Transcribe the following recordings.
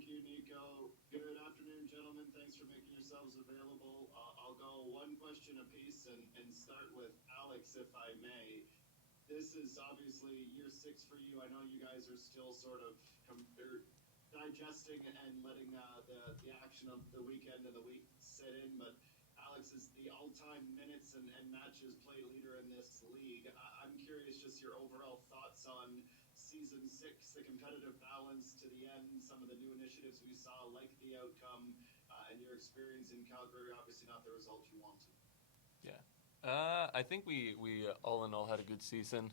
Thank you, Nico. Good afternoon, gentlemen. Thanks for making yourselves available. I'll go one question apiece and start with Alex, if I may. This is obviously year 6 for you. I know you guys are still sort of digesting and letting the action of the weekend and the week sit in, but Alex is the all-time minutes and matches played leader in this league. I'm curious just your overall thoughts on season 6, the competitive balance to the end, some of the new initiatives we saw, like the outcome, and your experience in Calgary, obviously not the result you wanted. Yeah. I think we all in all had a good season.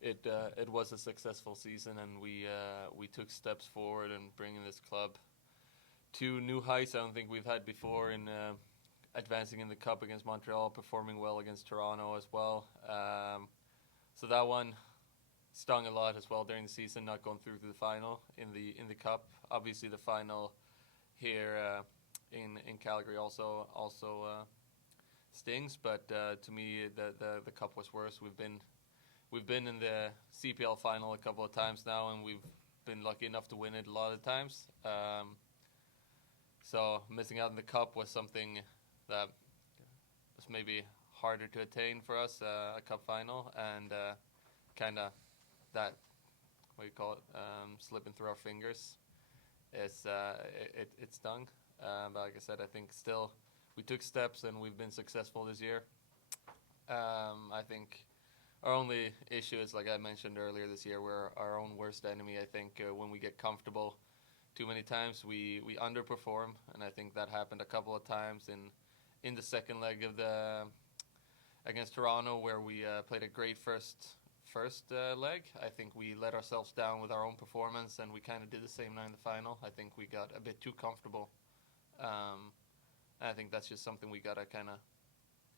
It was a successful season, and we took steps forward in bringing this club to new heights I don't think we've had before in advancing in the cup against Montreal, performing well against Toronto as well. So that one stung a lot as well during the season, not going through to the final in the cup. Obviously, the final here in Calgary also stings, but to me the cup was worse. We've been in the CPL final a couple of times now, and we've been lucky enough to win it a lot of times. So missing out in the cup was something that was maybe harder to attain for us, a cup final, and kind of that, what do you call it, slipping through our fingers. It stung. But like I said, I think still we took steps and we've been successful this year. I think our only issue is, like I mentioned earlier this year, we're our own worst enemy. I think when we get comfortable too many times, we underperform, and I think that happened a couple of times in the second leg of the against Toronto, where we played a great first leg. I think we let ourselves down with our own performance, and we kind of did the same now in the final. I think we got a bit too comfortable. I think that's just something we got to kind of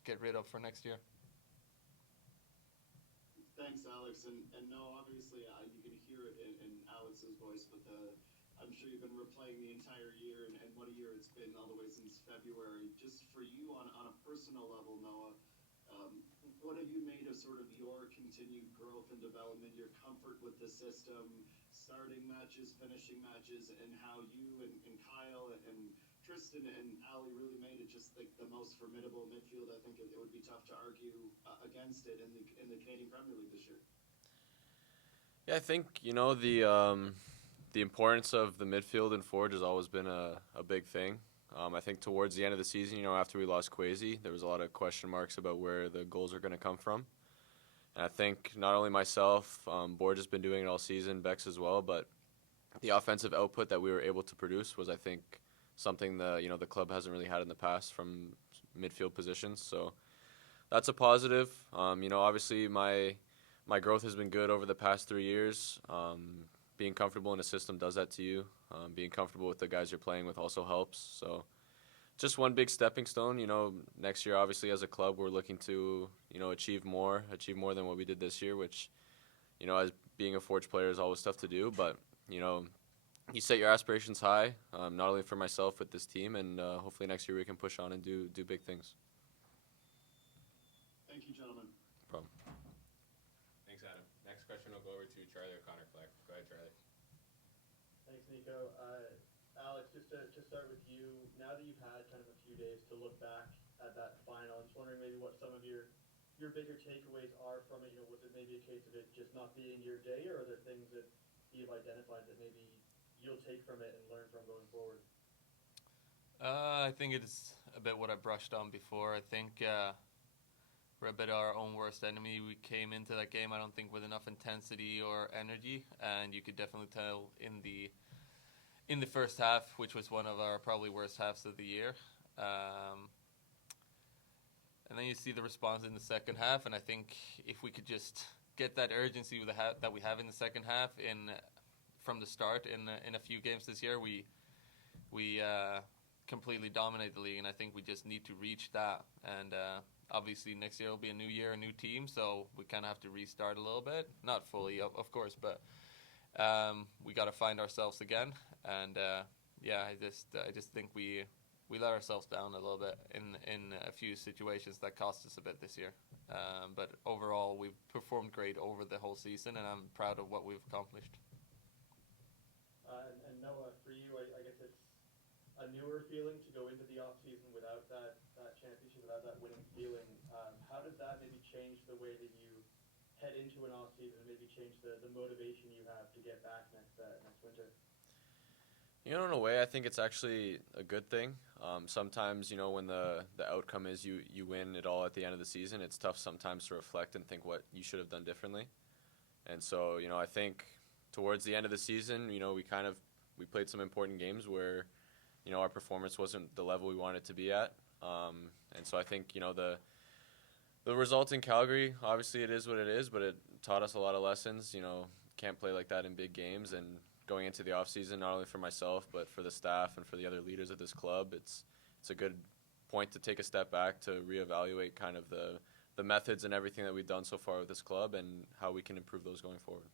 get rid of for next year. Thanks, Alex. And no, obviously, you can hear it in Alex's voice, but I'm sure you've been replaying the entire year, and what a year it's been all the way since February. Just for you on a personal level, Noah, what have you made of sort of your continued growth and development, your comfort with the system, starting matches, finishing matches, and how you and Kyle and Tristan and Ali really made it just like the most formidable midfield? I think it would be tough to argue against it in the Canadian Premier League this year. Yeah, I think the importance of the midfield and forward has always been a big thing. I think towards the end of the season, after we lost Kwesi, there was a lot of question marks about where the goals are going to come from. And I think not only myself, Borge has been doing it all season, Bex as well, but the offensive output that we were able to produce was, I think, something the club hasn't really had in the past from midfield positions. So that's a positive. Obviously my growth has been good over the past 3 years. Being comfortable in a system does that to you. Being comfortable with the guys you're playing with also helps. So just one big stepping stone. Next year, obviously, as a club, we're looking to, achieve more than what we did this year, which, as being a Forge player is always tough to do. But, you set your aspirations high, not only for myself, but this team. And hopefully next year we can push on and do big things. Thank you, gentlemen. No problem. Thanks, Adam. Next question will go over to Charlie O'Connor Fleck. Go ahead, Charlie. Thanks, Nico. Alex, just to start with you, now that you've had kind of a few days to look back at that final, I'm just wondering maybe what some of your bigger takeaways are from it. Was it maybe a case of it just not being your day, or are there things that you've identified that maybe you'll take from it and learn from going forward? I think it's a bit what I brushed on before. I think we're a bit our own worst enemy. We came into that game, I don't think, with enough intensity or energy, and you could definitely tell in the first half, which was one of our probably worst halves of the year. And then you see the response in the second half, and I think if we could just get that urgency that we have in the second half from the start in a few games this year, we completely dominate the league, and I think we just need to reach that. And obviously next year will be a new year, a new team, so we kind of have to restart a little bit. Not fully, of course, but we got to find ourselves again. And I just think we let ourselves down a little bit in a few situations that cost us a bit this year. But overall, we've performed great over the whole season, and I'm proud of what we've accomplished. And Noah, for you, a newer feeling to go into the off season without that championship, without that winning feeling. How does that maybe change the way that you head into an off season, and maybe change the motivation you have to get back next winter? You know, in a way, I think it's actually a good thing. Sometimes, you know, when the outcome is you win it all at the end of the season, it's tough sometimes to reflect and think what you should have done differently. And so, you know, I think towards the end of the season, you know, we played some important games where, you know, our performance wasn't the level we wanted to be at. And so I think, you know, the results in Calgary, obviously it is what it is, but it taught us a lot of lessons. You know, can't play like that in big games. And going into the off season, not only for myself, but for the staff and for the other leaders at this club, it's a good point to take a step back to reevaluate kind of the methods and everything that we've done so far with this club and how we can improve those going forward.